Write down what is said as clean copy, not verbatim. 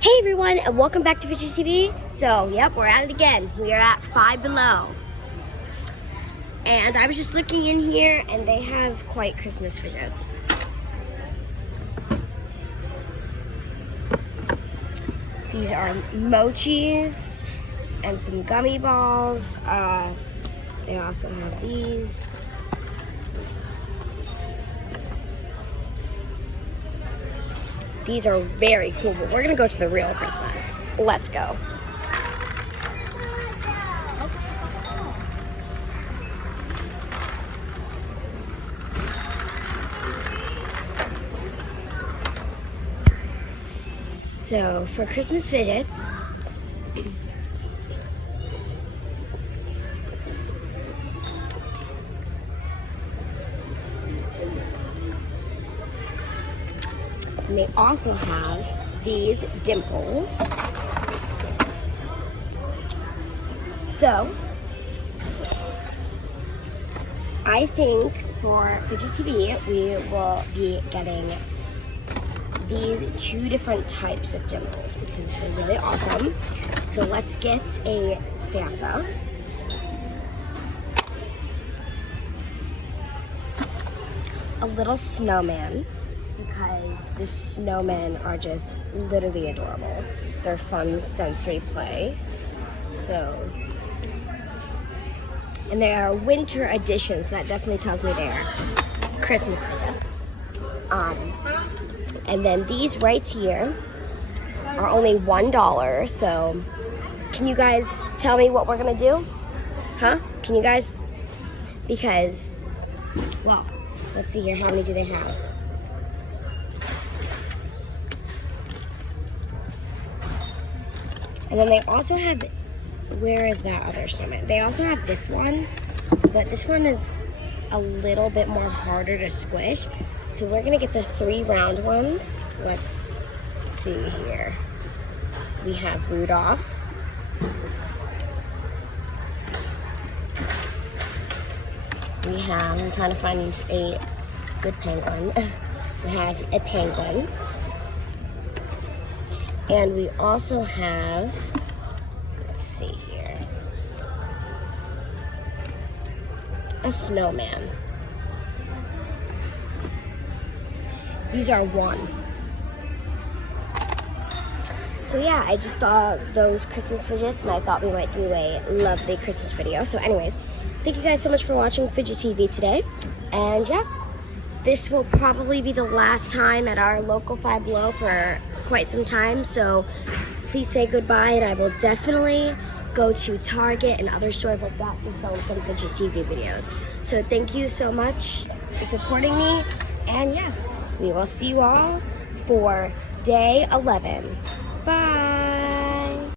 Hey everyone, and welcome back to Fidget TV. So, yep, we're at it again. We are at Five Below. And I was just looking in here, and they have quite Christmas fidgets. These are mochis and some gummy balls. They also have these. These are very cool, but we're gonna go to the real Christmas. Let's go. So for Christmas fidgets, and they also have these dimples. So I think for Fidget TV, we will be getting these two different types of dimples because they're really awesome. So let's get a Santa. A little snowman, because the snowmen are just literally adorable. They're fun sensory play. So, and they are winter editions. That definitely tells me they are Christmas fidgets. And then these right here are only $1. So, can you guys tell me what we're gonna do? Huh? Can you guys? Because, well, let's see here. How many do they have? And then they also have, where is that other snowman? They also have this one, but this one is a little bit more harder to squish. So we're gonna get the 3 round ones. Let's see here. We have Rudolph. We have, I'm trying to find a good penguin. We have a penguin. And we also have, let's see here, a snowman. These are 1. So yeah, I just saw those Christmas fidgets and I thought we might do a lovely Christmas video. So anyways, thank you guys so much for watching Fidget TV today. And yeah, this will probably be the last time at our local Five Below for quite some time. So please say goodbye, and I will definitely go to Target and other stores like that to film some Fidget TV videos. So thank you so much for supporting me. And yeah, we will see you all for day 11.